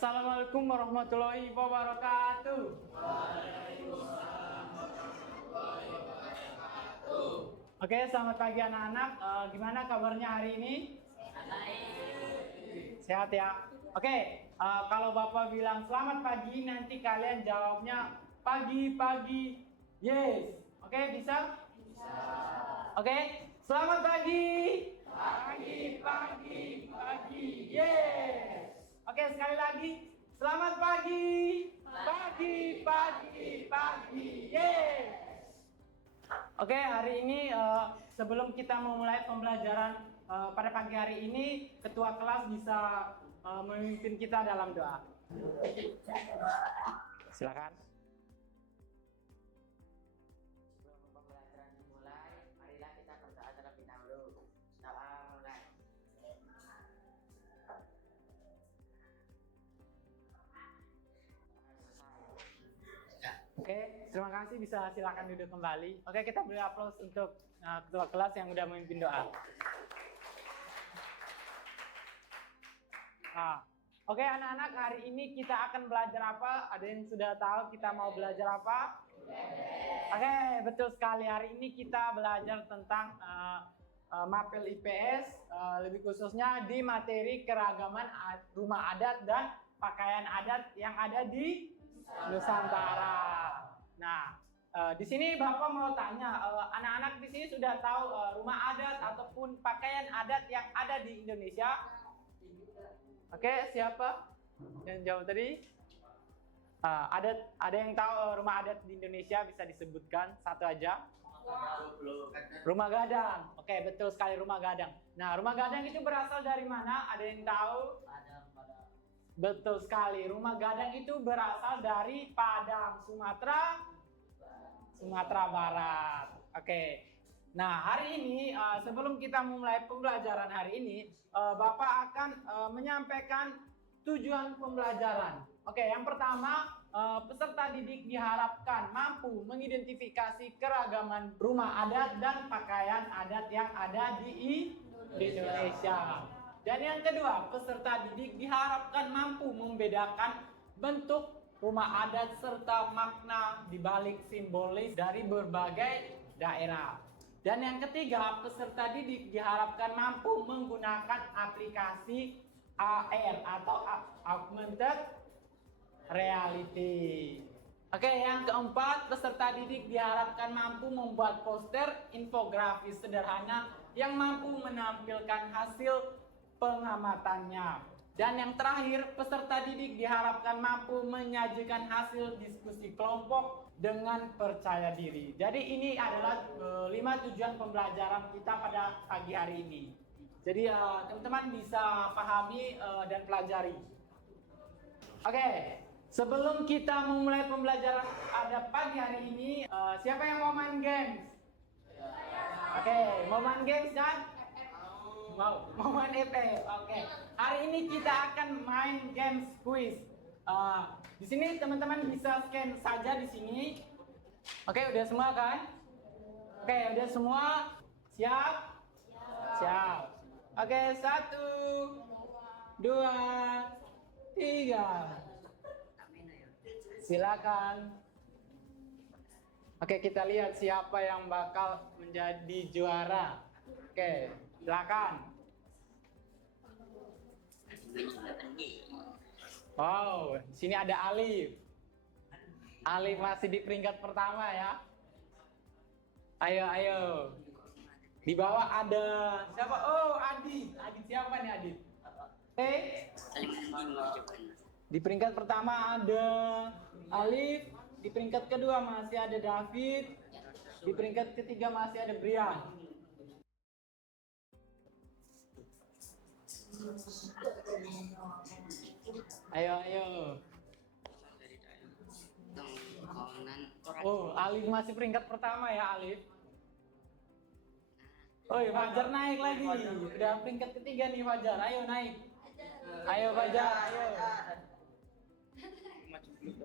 Assalamualaikum warahmatullahi wabarakatuh. Oke, selamat pagi anak-anak. Gimana kabarnya hari ini? Sehat ya? Oke, kalau Bapak bilang selamat pagi, nanti kalian jawabnya pagi-pagi. Yes. Oke, bisa? Bisa. Oke, selamat pagi. Pagi. Yes. Oke, sekali lagi. Selamat pagi. Pagi. Yes. Oke, hari ini sebelum kita memulai pembelajaran pada pagi hari ini, ketua kelas bisa memimpin kita dalam doa. Silakan. Sebelum pembelajaran dimulai, marilah kita berdoa terlebih dahulu. Doa mulai. Oke, terima kasih, bisa silakan duduk kembali. Oke, kita beri aplaus untuk ketua kelas yang udah memimpin doa. Oke anak-anak, hari ini kita akan belajar apa? Ada yang sudah tahu kita mau belajar apa? Oke, betul sekali. Hari ini kita belajar tentang Mapel IPS, lebih khususnya di materi keragaman rumah adat dan pakaian adat yang ada di Nusantara. Nah, di sini Bapak mau tanya, anak-anak di sini sudah tahu rumah adat ataupun pakaian adat yang ada di Indonesia? Oke, siapa yang jawab tadi? Ada yang tahu rumah adat di Indonesia, bisa disebutkan satu aja? Rumah Gadang. Oke, betul sekali, rumah Gadang. Nah, rumah Gadang itu berasal dari mana? Ada yang tahu? Betul sekali, rumah Gadang itu berasal dari Padang, Sumatera Barat. Oke. Nah, hari ini sebelum kita memulai pembelajaran hari ini, Bapak akan menyampaikan tujuan pembelajaran. Oke, yang pertama, peserta didik diharapkan mampu mengidentifikasi keragaman rumah adat dan pakaian adat yang ada di Indonesia. Dan yang kedua, peserta didik diharapkan mampu membedakan bentuk rumah adat serta makna dibalik simbolis dari berbagai daerah. Dan yang ketiga, peserta didik diharapkan mampu menggunakan aplikasi AR atau Augmented Reality. Oke, yang keempat, peserta didik diharapkan mampu membuat poster infografis sederhana yang mampu menampilkan hasil pengamatannya. Dan yang terakhir, peserta didik diharapkan mampu menyajikan hasil diskusi kelompok dengan percaya diri. Jadi ini adalah 5 tujuan pembelajaran kita pada pagi hari ini. Jadi teman-teman bisa pahami dan pelajari. Oke, sebelum kita memulai pembelajaran pada pagi hari ini, siapa yang mau main games? Oke, mau main games kan? Mau main FF. Oke. Hari ini kita akan main games quiz. Di sini teman-teman bisa scan saja di sini. Oke, udah semua kan? Oke, udah semua. Siap? Siap. Oke, 1, 2, 3. Silakan. Oke, kita lihat siapa yang bakal menjadi juara. Oke, silakan. Wow, sini ada Alif. Alif masih di peringkat pertama ya. Ayo. Di bawah ada siapa? Oh, Adit. Adit siapa nih Adit? Oke. Di peringkat pertama ada Alif. Di peringkat kedua masih ada David. Di peringkat ketiga masih ada Brian. Ayo. Oh, Alif masih peringkat pertama ya, Alif. Oh, Fajar naik lagi. Udah peringkat ketiga nih Fajar. Ayo naik. Ayo Fajar, ayo.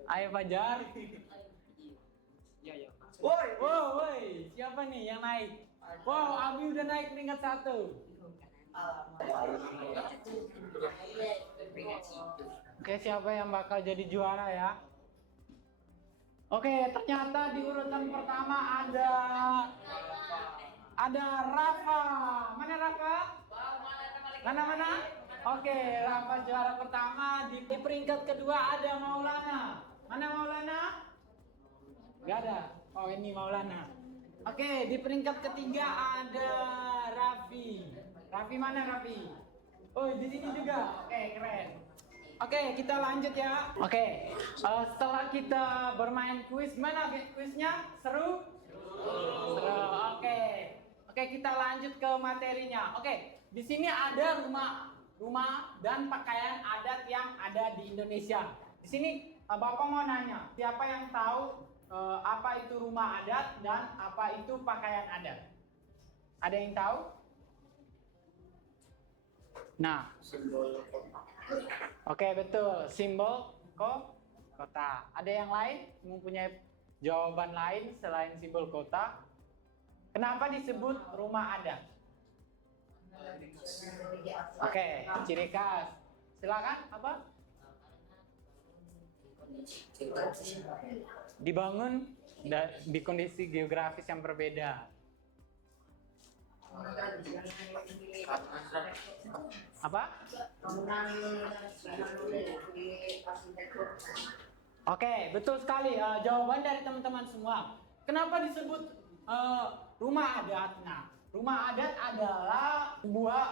Ayo Fajar. Woi, siapa nih yang naik? Wow, Abi udah naik peringkat 1. Oke, siapa yang bakal jadi juara ya? Oke, ternyata di urutan pertama ada Rafa. Mana Rafa? Mana? Oke, Rafa juara pertama. Di peringkat kedua ada Maulana. Mana Maulana? Gak ada. Oh, ini Maulana. Oke, di peringkat ketiga ada Raffi. Raffi mana Raffi? Oh, di sini juga. Oke, keren. Oke, kita lanjut ya. Oke, setelah kita bermain kuis, mana kuisnya? Seru? Seru. Oke, kita lanjut ke materinya. Oke, di sini ada rumah dan pakaian adat yang ada di Indonesia. Di sini Bapak mau nanya, siapa yang tahu apa itu rumah adat dan apa itu pakaian adat? Ada yang tahu? Nah, oke, betul, simbol kota. Ada yang lain mempunyai jawaban lain selain simbol kota? Kenapa disebut rumah adat? Oke, ciri khas. Silakan, apa? Dibangun di kondisi geografis yang berbeda. Apa? Oke, betul sekali. Jawaban dari teman-teman semua. Kenapa disebut rumah adat? Nah, rumah adat adalah sebuah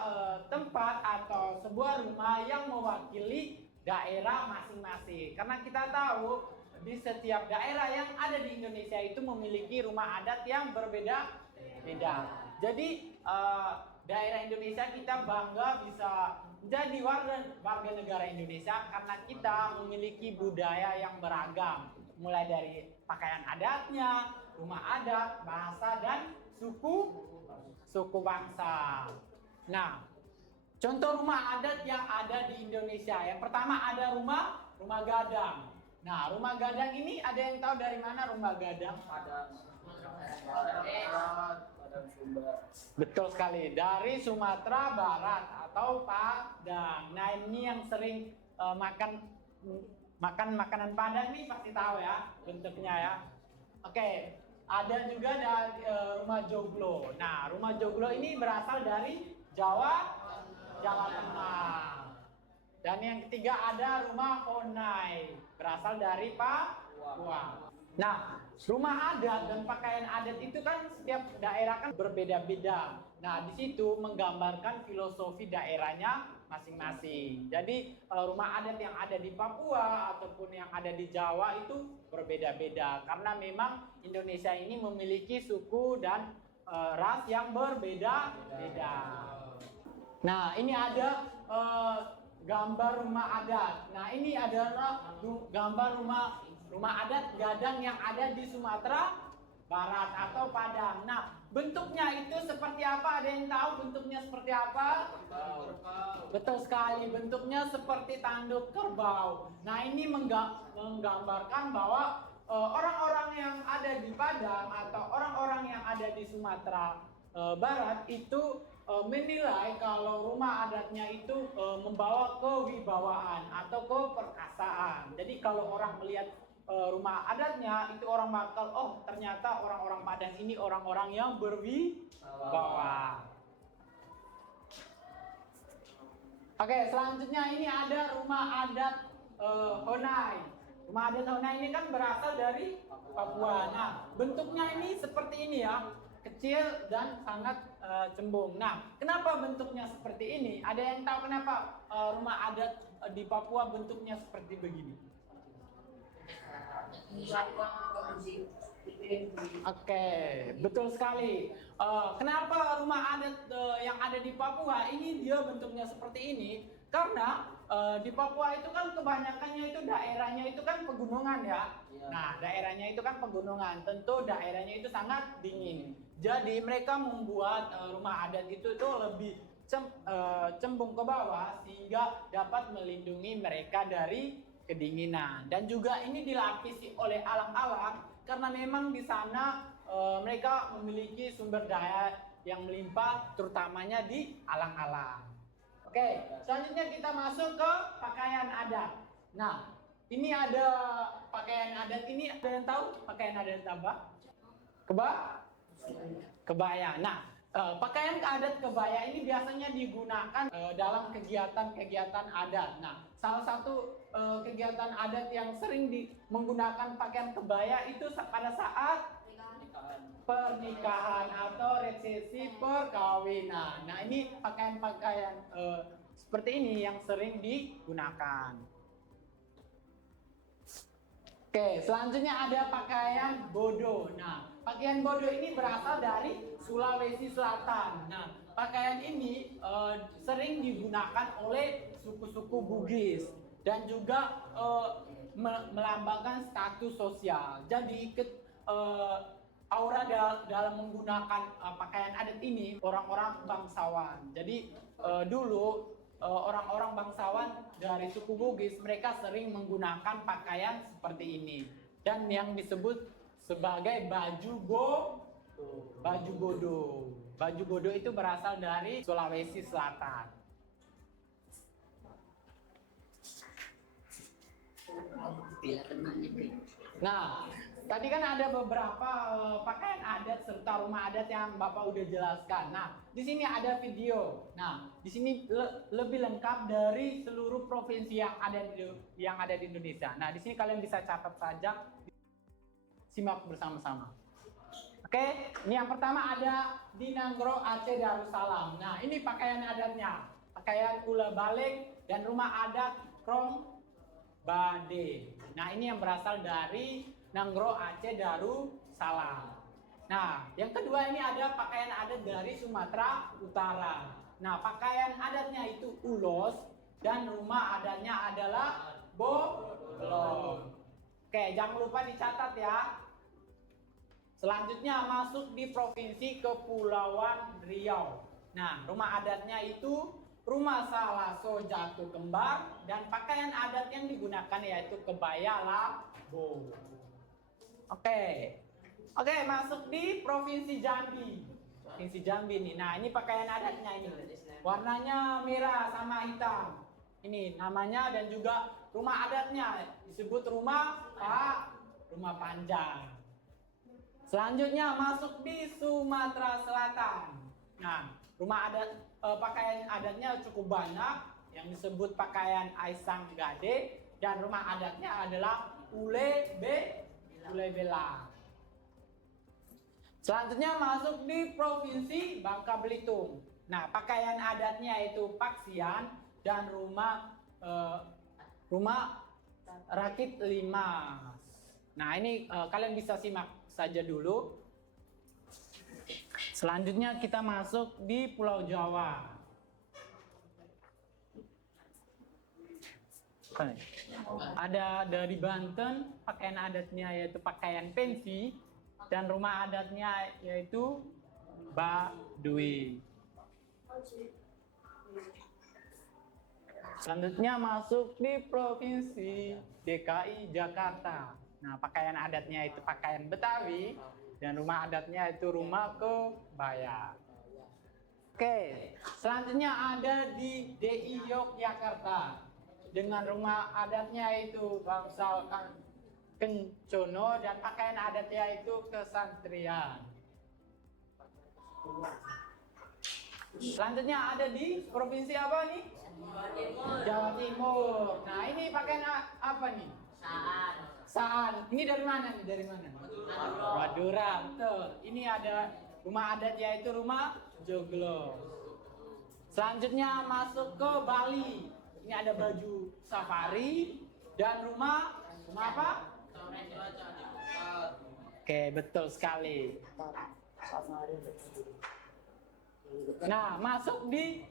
tempat atau sebuah rumah yang mewakili daerah masing-masing. Karena kita tahu di setiap daerah yang ada di Indonesia itu memiliki rumah adat yang berbeda-beda. Jadi daerah Indonesia kita bangga bisa menjadi warga negara Indonesia karena kita memiliki budaya yang beragam, mulai dari pakaian adatnya, rumah adat, bahasa dan suku bangsa. Nah, contoh rumah adat yang ada di Indonesia. Yang pertama ada rumah gadang. Nah, rumah gadang ini ada yang tahu dari mana rumah gadang? Betul sekali, dari Sumatera Barat atau Padang. Nah, ini yang sering makan makanan Padang ini pasti tahu ya bentuknya ya. Oke, ada juga dari rumah joglo. Nah, rumah joglo ini berasal dari Jawa Tengah. Dan yang ketiga ada rumah honai, berasal dari Papua. Nah, rumah adat dan pakaian adat itu kan setiap daerah kan berbeda-beda. Nah, di situ menggambarkan filosofi daerahnya masing-masing. Jadi, rumah adat yang ada di Papua ataupun yang ada di Jawa itu berbeda-beda. Karena memang Indonesia ini memiliki suku dan ras yang berbeda-beda. Nah, ini ada gambar rumah adat. Nah, ini adalah gambar rumah adat gadang yang ada di Sumatera Barat atau Padang. Nah, bentuknya itu seperti apa? Ada yang tahu bentuknya seperti apa? Betul sekali, bentuknya seperti tanduk kerbau. Nah, ini menggambarkan bahwa orang-orang yang ada di Padang atau orang-orang yang ada di Sumatera Barat itu menilai kalau rumah adatnya itu membawa kewibawaan atau keperkasaan. Jadi kalau orang melihat rumah adatnya itu orang bakal, oh ternyata orang-orang Padang ini orang-orang yang berwibawa. Oke, selanjutnya ini ada rumah adat honai. Rumah adat honai ini kan berasal dari Papua. Nah, bentuknya ini seperti ini ya, kecil dan sangat cembung. Nah, kenapa bentuknya seperti ini? Ada yang tahu kenapa rumah adat di Papua bentuknya seperti begini? Oke, betul sekali. Kenapa rumah adat yang ada di Papua ini dia bentuknya seperti ini? Karena di Papua itu kan kebanyakannya itu daerahnya itu kan pegunungan ya. Nah, daerahnya itu kan pegunungan, tentu daerahnya itu sangat dingin. Jadi mereka membuat rumah adat itu lebih cembung ke bawah sehingga dapat melindungi mereka dari kedinginan. Dan juga ini dilapisi oleh alang-alang karena memang di sana mereka memiliki sumber daya yang melimpah, terutamanya di alang-alang. Oke, selanjutnya kita masuk ke pakaian adat. Nah, ini ada pakaian adat ini, ada yang tahu pakaian adat apa? Kebaya. Nah, pakaian adat kebaya ini biasanya digunakan dalam kegiatan-kegiatan adat. Nah, salah satu kegiatan adat yang sering menggunakan pakaian kebaya itu pada saat pernikahan atau resepsi perkawinan. Nah, ini pakaian-pakaian seperti ini yang sering digunakan. Oke, selanjutnya ada pakaian bodo. Nah, pakaian bodo ini berasal dari Sulawesi Selatan. Nah, pakaian ini sering digunakan oleh suku-suku Bugis dan juga melambangkan status sosial. Jadi aura dalam menggunakan pakaian adat ini orang-orang bangsawan. Jadi dulu orang-orang bangsawan dari suku Bugis mereka sering menggunakan pakaian seperti ini dan yang disebut sebagai baju bodo. Baju bodo itu berasal dari Sulawesi Selatan. Nah, tadi kan ada beberapa pakaian adat serta rumah adat yang Bapak udah jelaskan. Nah, di sini ada video. Nah, di sini lebih lengkap dari seluruh provinsi yang ada di Indonesia. Nah, di sini kalian bisa catat saja, simak bersama-sama. Oke, ini yang pertama ada di Nanggro Aceh Darussalam. Nah, ini pakaian adatnya, pakaian ula balik dan rumah adat Krong Bade. Nah, ini yang berasal dari Nanggro Aceh Darussalam. Nah, yang kedua ini ada pakaian adat dari Sumatera Utara. Nah, pakaian adatnya itu ulos dan rumah adatnya adalah bolong. Oke, jangan lupa dicatat ya. Selanjutnya masuk di Provinsi Kepulauan Riau. Nah, rumah adatnya itu rumah Salaso Jatuh Kembar dan pakaian adat yang digunakan yaitu kebaya labo. Oke, masuk di Provinsi Jambi. Provinsi Jambi nih. Nah, ini pakaian adatnya ini. Warnanya merah sama hitam. Ini namanya dan juga rumah adatnya disebut rumah panjang. Selanjutnya masuk di Sumatera Selatan. Nah, rumah adat pakaian adatnya cukup banyak yang disebut pakaian Aisang Gade dan rumah adatnya adalah Ule Bela. Selanjutnya masuk di Provinsi Bangka Belitung. Nah, pakaian adatnya itu Paksian dan rumah rakit limas. Nah, ini kalian bisa simak saja dulu. Selanjutnya kita masuk di Pulau Jawa. Ada dari Banten, pakaian adatnya yaitu pakaian pensi dan rumah adatnya yaitu Baduy. Selanjutnya masuk di Provinsi DKI Jakarta. Nah, pakaian adatnya itu pakaian Betawi dan rumah adatnya itu rumah kebaya. Oke, selanjutnya ada di DI Yogyakarta dengan rumah adatnya itu bangsa Kencono dan pakaian adatnya itu kesantrian. Selanjutnya ada di provinsi apa nih? Jawa Timur. Nah, ini pakaian apa nih? Saan. Ini dari mana nih? Dari mana? Madura. Betul. Ini ada rumah adat yaitu rumah Joglo. Selanjutnya masuk ke Bali. Ini ada baju safari dan rumah apa? Oke, betul sekali. Nah, masuk di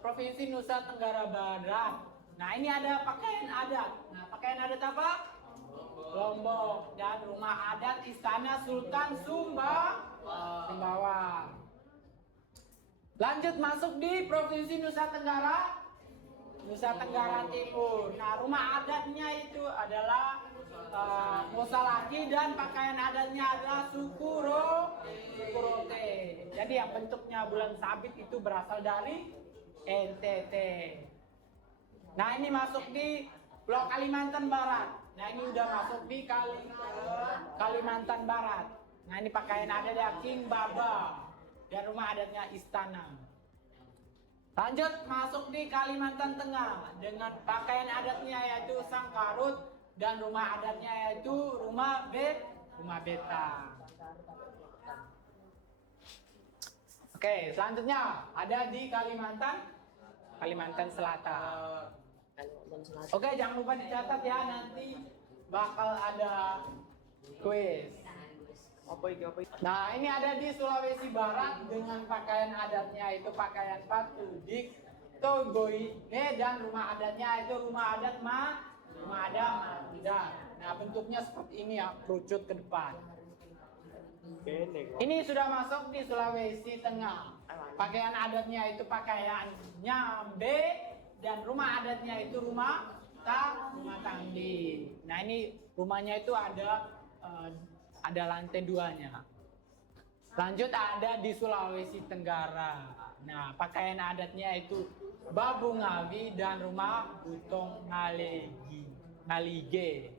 Provinsi Nusa Tenggara Barat. Nah, ini ada pakaian adat. Nah, pakaian adat apa? Lombok dan rumah adat Istana Sultan Sumbawa. Lanjut masuk di Provinsi Nusa Tenggara Timur. Nah, rumah adatnya itu adalah Mosalaki dan pakaian adatnya adalah suku Rote. Jadi yang bentuknya bulan sabit itu berasal dari NTT. Nah, ini masuk di Pulau Kalimantan Barat. Nah ini udah masuk di Kalimantan Barat. Nah ini pakaian adatnya King Baba dan rumah adatnya Istana. Lanjut masuk di Kalimantan Tengah dengan pakaian adatnya yaitu Sangkarut dan rumah adatnya yaitu rumah Beta. Oke, selanjutnya ada di Kalimantan Selatan. Oke, jangan lupa dicatat ya, nanti bakal ada kuis. Nah, ini ada di Sulawesi Barat dengan pakaian adatnya itu pakaian Patudik, Togoi, dan rumah adatnya itu rumah adat Mandan. Nah, bentuknya seperti ini ya, kerucut ke depan. Ini sudah masuk di Sulawesi Tengah. Pakaian adatnya itu pakaian Nyambe dan rumah adatnya itu rumah Tangdi. Nah, ini rumahnya itu ada lantai 2-nya. Lanjut ada di Sulawesi Tenggara. Nah, pakaian adatnya itu Babu Ngawi dan rumah Butong Ngalige.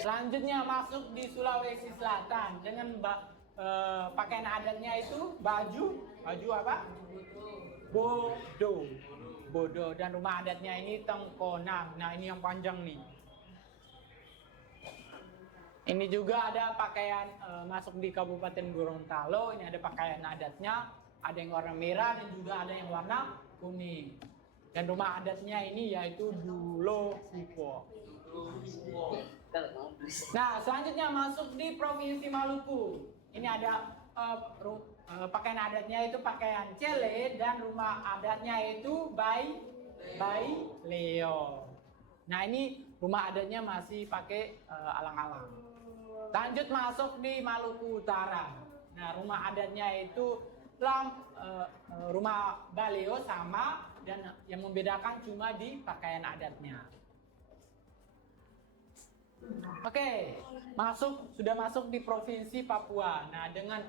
Selanjutnya masuk di Sulawesi Selatan dengan pakaian adatnya itu baju apa? Bodo dan rumah adatnya ini Tengkonak. Nah ini yang panjang nih. Ini juga ada pakaian masuk di Kabupaten Gorontalo. Ini ada pakaian adatnya, ada yang warna merah dan juga ada yang warna kuning. Dan rumah adatnya ini yaitu Dulo Supo. Nah, selanjutnya masuk di Provinsi Maluku. Ini ada pakaian adatnya itu pakaian Cele dan rumah adatnya itu Bai Leo. Nah, ini rumah adatnya masih pakai alang-alang. Lanjut masuk di Maluku Utara. Nah, rumah adatnya itu rumah Baleo sama dan yang membedakan cuma di pakaian adatnya. Oke, sudah masuk di Provinsi Papua. Nah, dengan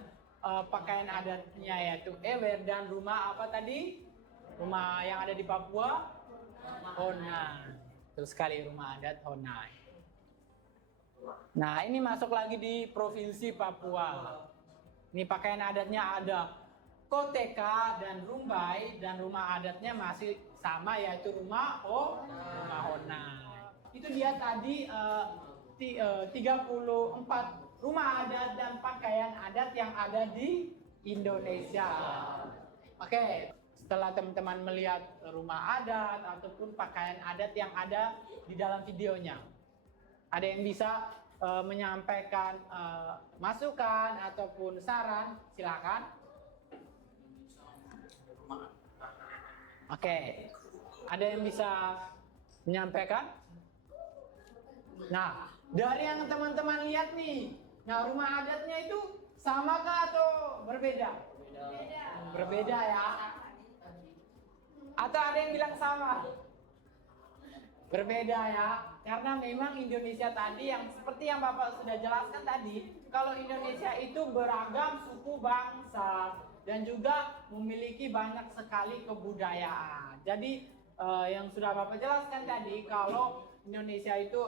pakaian adatnya yaitu Ewer dan rumah apa tadi? Rumah yang ada di Papua, Honai. Terus sekali rumah adat Honai. Nah, ini masuk lagi di Provinsi Papua. Ini pakaian adatnya ada Koteka dan Rumbai dan rumah adatnya masih sama yaitu rumah Honai. Itu dia tadi 34 rumah adat dan pakaian adat yang ada di Indonesia. Oke, setelah teman-teman melihat rumah adat ataupun pakaian adat yang ada di dalam videonya, ada yang bisa menyampaikan masukan ataupun saran, silakan. Oke, ada yang bisa menyampaikan? Nah, dari yang teman-teman lihat nih, nah rumah adatnya itu samakah atau berbeda? Berbeda ya. Atau ada yang bilang sama? Berbeda ya. Karena memang Indonesia tadi yang seperti yang Bapak sudah jelaskan tadi, kalau Indonesia itu beragam suku bangsa dan juga memiliki banyak sekali kebudayaan. Jadi yang sudah Bapak jelaskan tadi, kalau Indonesia itu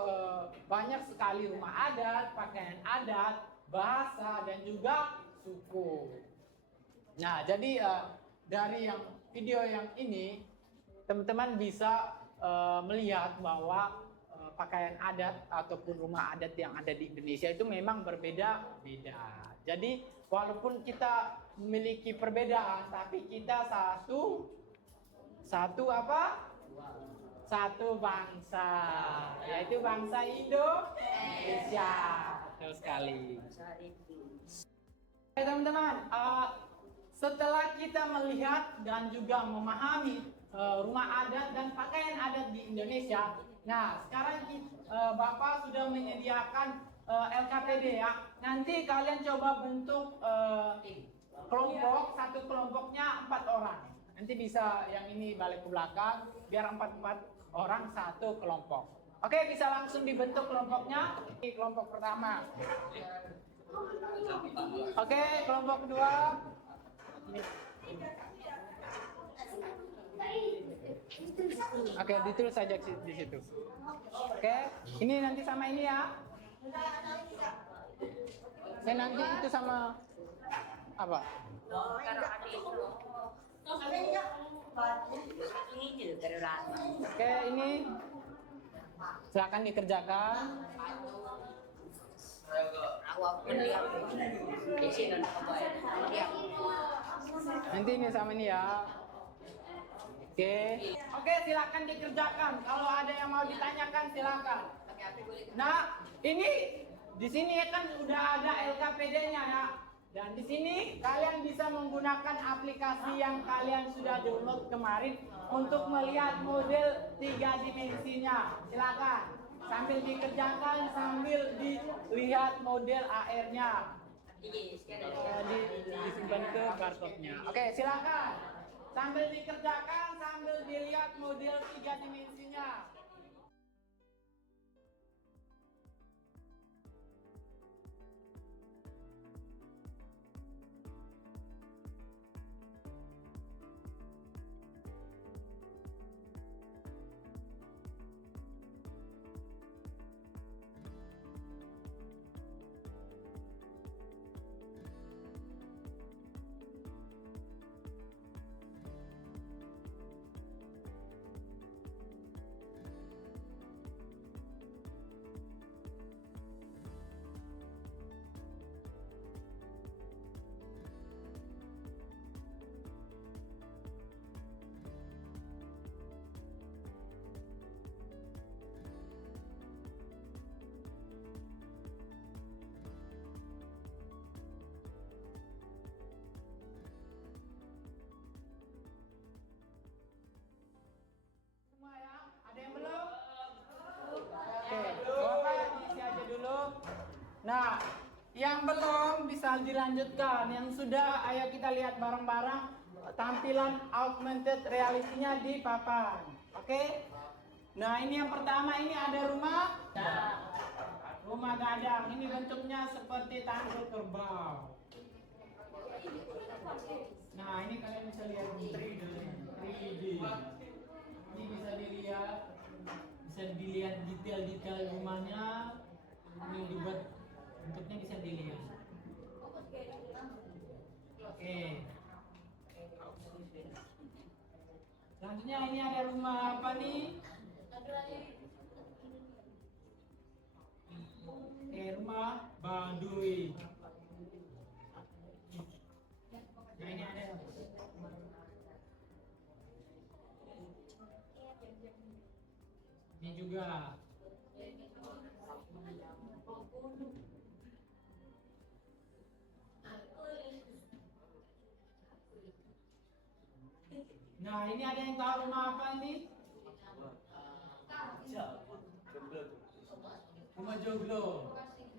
banyak sekali rumah adat, pakaian adat, bahasa, dan juga suku. Nah, jadi dari video yang ini, teman-teman bisa melihat bahwa pakaian adat ataupun rumah adat yang ada di Indonesia itu memang berbeda-beda. Jadi, walaupun kita memiliki perbedaan, tapi kita satu apa? Satu bangsa, yaitu bangsa Indonesia. Betul sekali. Oke teman-teman, setelah kita melihat dan juga memahami rumah adat dan pakaian adat di Indonesia, nah sekarang Bapak sudah menyediakan LKPD ya. Nanti kalian coba bentuk kelompok, satu kelompoknya 4 orang. Nanti bisa yang ini balik ke belakang, biar 4 orang satu kelompok. Oke, bisa langsung dibentuk kelompoknya. Ini kelompok pertama. Oke, kelompok kedua. Ini. Oke, ditulis saja di situ. Oke, ini nanti sama ini ya. Saya nanti itu sama apa? Oke, ini silakan dikerjakan. Nanti ini sama ini ya. Oke, silakan dikerjakan. Kalau ada yang mau ditanyakan silakan. Nah, ini di sini kan sudah ada LKPD-nya ya. Dan di sini kalian bisa menggunakan aplikasi yang kalian sudah download kemarin untuk melihat model 3 dimensinya. Silakan sambil dikerjakan sambil dilihat model AR-nya. Disimpan ke barcode-nya. Oke, silakan. Sambil dikerjakan sambil dilihat model 3 dimensinya. Semua ya? Ada yang belum? Oke, Bapak diisi aja dulu. Nah, yang belum bisa dilanjutkan. Yang sudah, ayo kita lihat bareng-bareng tampilan augmented reality-nya di papan. Oke? Nah, ini yang pertama, ini ada rumah. Rumah gadang. Ini bentuknya seperti tanggul kerbau. Nah, ini kalian bisa lihat di 3D. Ini bisa dilihat detail-detail rumahnya. Ini dibuat bentuknya bisa dilihat. Oke. Selanjutnya ini ada rumah apa nih? Rumah Baduy. Nah, ini ada. Ini juga. Nah, ini ada yang tahu rumah apa ini? Rumah joglo.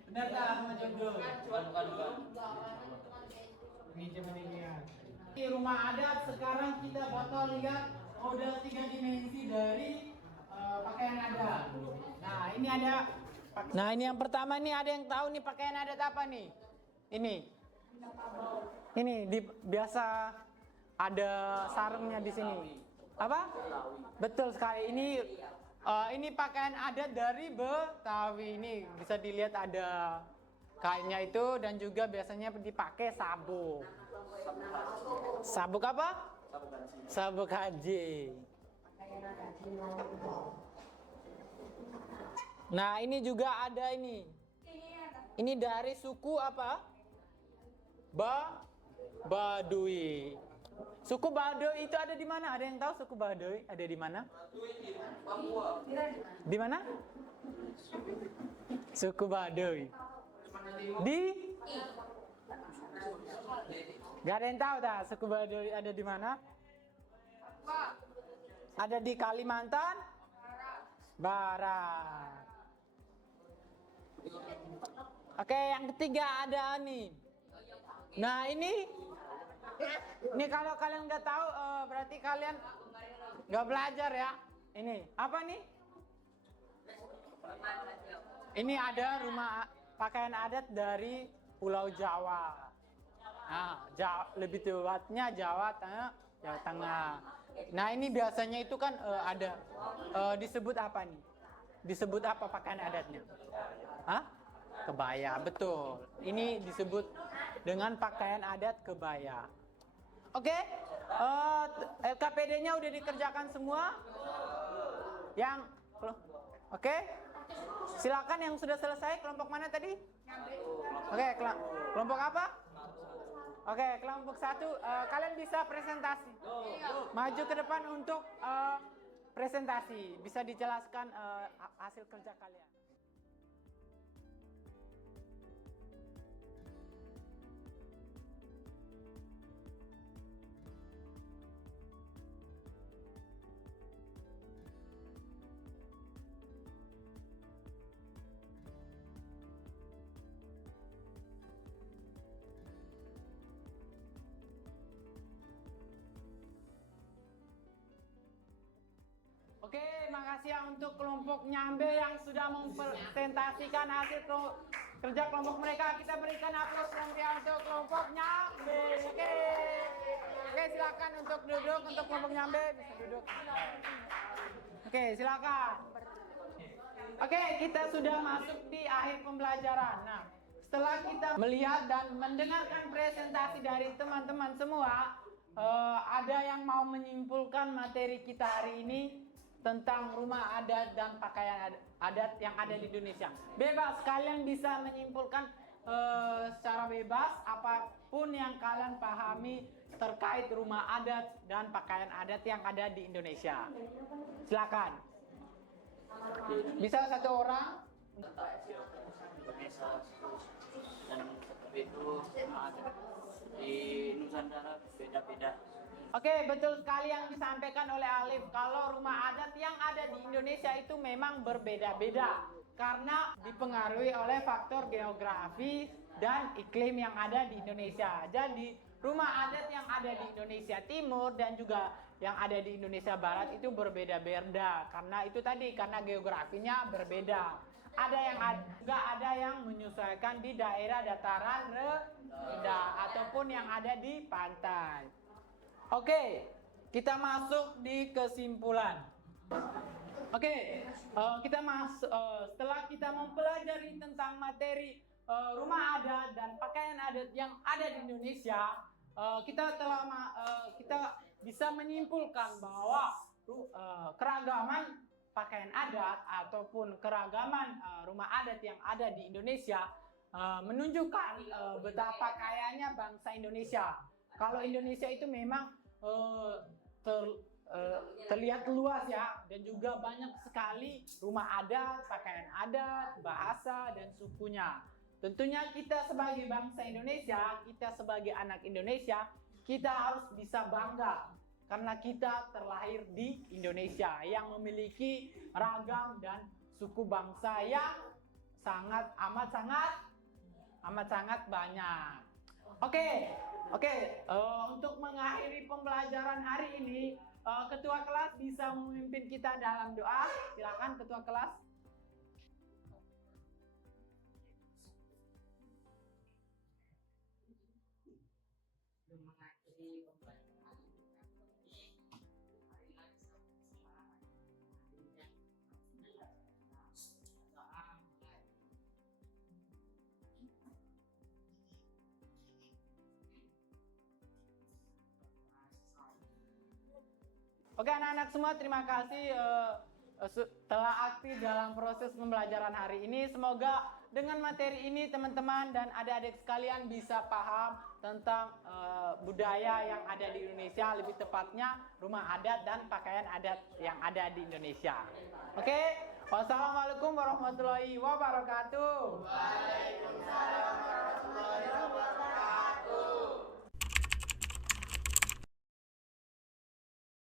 Benar tak rumah joglo? Ini coba dilihat. Ini rumah adat. Sekarang kita bakal lihat model 3 dimensi dari pakaian adat. Nah, ini ada. Nah, ini yang pertama nih, ada yang tahu nih pakaian adat apa nih? Ini biasa ada sarungnya di sini. Apa? Betul sekali. Ini pakaian adat dari Betawi. Ini bisa dilihat ada kainnya itu dan juga biasanya dipakai sabuk. Sabuk apa? Sabuk haji. Nah, ini juga ada ini. Ini dari suku apa? Baduy. Suku Baduy itu ada di mana? Ada yang tahu suku Baduy ada di mana? Di mana? Suku Baduy. Gak ada yang tahu tak suku Baduy ada di mana? Ada di Kalimantan Barat. Oke, yang ketiga ada nih. Nah, ini kalau kalian nggak tahu berarti kalian nggak belajar ya. Ini apa nih? Ini ada rumah pakaian adat dari Pulau Jawa. Nah, lebih tepatnya Jawa Tengah, Jawa Tengah. Nah, ini biasanya itu kan ada disebut apa nih? Disebut apa pakaian adatnya? Hah? Kebaya, betul. Ini disebut dengan pakaian adat kebaya. Oke, LKPD-nya udah dikerjakan semua? Oke, silakan yang sudah selesai. Kelompok mana tadi? Oke, kelompok apa? Oke, kelompok 1. Kalian bisa presentasi. Maju ke depan untuk presentasi. Bisa dijelaskan hasil kerja kalian. Oke, makasih ya untuk kelompok Nyambe yang sudah mempresentasikan hasil kerja kelompok mereka. Kita berikan aplaus yang meriah untuk kelompok Nyambe. Oke, silakan untuk duduk untuk kelompok Nyambe, bisa duduk. Oke, silakan. Oke, kita sudah masuk di akhir pembelajaran. Nah, setelah kita melihat dan mendengarkan presentasi dari teman-teman semua, ada yang mau menyimpulkan materi kita hari ini tentang rumah adat dan pakaian adat yang ada di Indonesia. Bebas, kalian bisa menyimpulkan secara bebas apapun yang kalian pahami terkait rumah adat dan pakaian adat yang ada di Indonesia. Silakan. Bisa satu orang. Indonesia dan seperti itu di Nusantara beda-beda. Oke, betul sekali yang disampaikan oleh Alif. Kalau rumah adat yang ada di Indonesia itu memang berbeda-beda karena dipengaruhi oleh faktor geografi dan iklim yang ada di Indonesia. Jadi, rumah adat yang ada di Indonesia Timur dan juga yang ada di Indonesia Barat itu berbeda-beda karena itu tadi, karena geografinya berbeda. Ada yang menyesuaikan di daerah dataran rendah ataupun yang ada di pantai. Oke, kita masuk di kesimpulan. Oke, setelah kita mempelajari tentang materi rumah adat dan pakaian adat yang ada di Indonesia, kita bisa menyimpulkan bahwa keragaman pakaian adat ataupun keragaman rumah adat yang ada di Indonesia menunjukkan betapa kayanya bangsa Indonesia. Kalau Indonesia itu memang terlihat luas ya, dan juga banyak sekali rumah adat, pakaian adat, bahasa, dan sukunya. Tentunya kita sebagai bangsa Indonesia, kita sebagai anak Indonesia, kita harus bisa bangga karena kita terlahir di Indonesia yang memiliki ragam dan suku bangsa yang amat sangat banyak. Oke, untuk mengakhiri pembelajaran hari ini, ketua kelas bisa memimpin kita dalam doa. Silakan ketua kelas. Mengakhiri pembelajaran ini, marilah kita bersama doa mulai. Oke anak-anak semua, terima kasih telah aktif dalam proses pembelajaran hari ini. Semoga dengan materi ini teman-teman dan adik-adik sekalian bisa paham tentang budaya yang ada di Indonesia, lebih tepatnya rumah adat dan pakaian adat yang ada di Indonesia. Oke, wassalamualaikum warahmatullahi wabarakatuh. Waalaikumsalam warahmatullahi wabarakatuh.